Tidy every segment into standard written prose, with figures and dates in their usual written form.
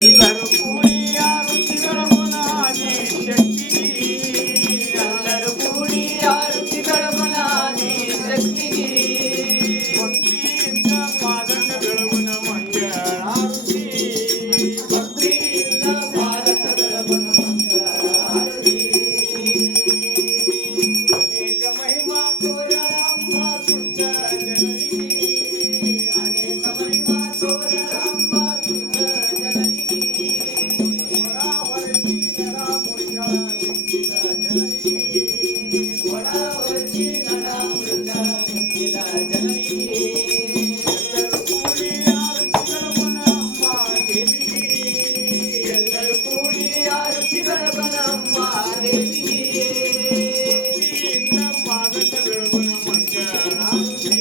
ಎಲ್ಲರೂ ಕೂಡಿ ಆರುತಿಗಳ ಮುನಾದಿ ಶಕ್ತಿಗೆ ಎಲ್ಲರೂ ಕೂಡಿ ಆರುತಿಗಳ ಮನಾದಿ ಶಕ್ತಿಗೆ ಭಕ್ತಿಯಿಂದ ಪಾದಕ ಬೆಳಗುನ ಮಂಗಳಾರತಿ ಭಕ್ತಿಯಿಂದ ಪಾದಕಗಳ ಮಂಗಳಾರತಿ ಅನೇಕ ಮಹಿಮಾ ತೋರಣಮ್ಮ ಸುತ್ತ ಜನರಿಗೆ ಅನೇಕ ಮಹಿಮಾ ತೋರಣಮ್ಮ ಸುತ್ತ ಜನರಿಗೆ ಹೊರಹೊರಟಿ ನರ ಮುರುಘ ಮಿಕ್ಕಿದ ಜನರಿಗೆ ಒಳ ಹೊರಚಿ ನಡ ಮೃಗ ಮಿಕ್ಕಿದ ಜನರಿಗೆ ಎಲ್ಲರೂ ಕೂಡಿ ಆರುತಿಗಳ ಮುನಮ್ಮ ದೇವಿಗೆ ಎಲ್ಲರೂ ಕೂಡಿ ಆರುತಿಗಳ ಬನಮ್ಮ ದೇವಿಗೆ ಭಕ್ತಿಯಿಂದ ಪಾದಕ ಬೆಳಗುನ ಮಂಗಳಾರತಿ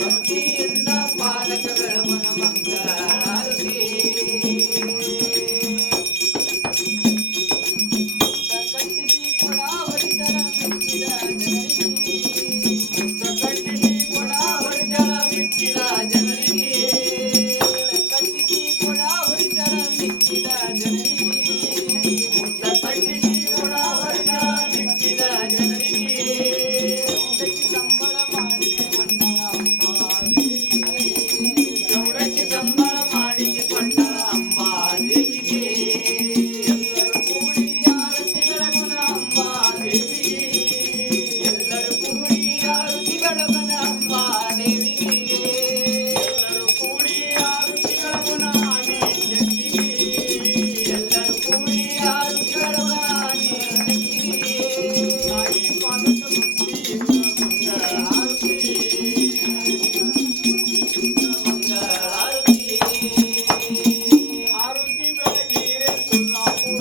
ಭಕ್ತಿಯಿಂದ ಪಾಲಕಗಳ ಮನ ಮಂಗಳಾರತಿ ಕಟ್ಟಿಸಿ ಕೊಡಾವರಿತನ ಮೆಚ್ಚಿದ ಜನರಿಗೆ ಕಟ್ಟಿಗೆ ಕೊಡಾವರಿತನ ಮೆಚ್ಚಿದ ಜನರಿಗೆ ಕಟ್ಟಿಸಿ ಕೊಡಾವರಿತನ ಮೆಚ್ಚಿದ ಜನರಿಗೆ ಕಟ್ಟಿಸಿ ಕೊಡಾವರಿತನ ಮೆಚ್ಚಿದ ಜನರಿಗೆ ಸಂಬಳ ಮಾಡಿಕೊಂಡಳ ಗೌಡಕ್ಕೆ ಸಂಬಳ ಮಾಡಿಸಿಕೊಂಡ ಅಂಬ ದೇವಿಗೆ ಎಲ್ಲರೂ ಕೂಡಿ ಆರತಿಗಳ ಗುಣ ಅಂಬ ದೇವಿಗೆ ಎಲ್ಲರೂ ಕೂಡಿ ಆರತಿಗಳ ಗುಣ ಅಂಬ ದೇವಿಗೆ ಎಲ್ಲರೂ ಕೂಡಿ ಆರುತಿಗಳ ಮುನಾದಿ ಶಕ್ತಿಗೆ ಎಲ್ಲರೂ ಕೂಡಿ ಆರತಿಗಳ ಗುಣ ಶಕ್ತಿಗೆ ತಾಯಿ ಪಾದಕ ಭಕ್ತಿಯಿಂದ ಮಂಗಳಾರತಿ ಮಂಗಳಾರತಿ ಆರುತಿ ಬೆಳಗಿರೆ ತುಳಾಪುರ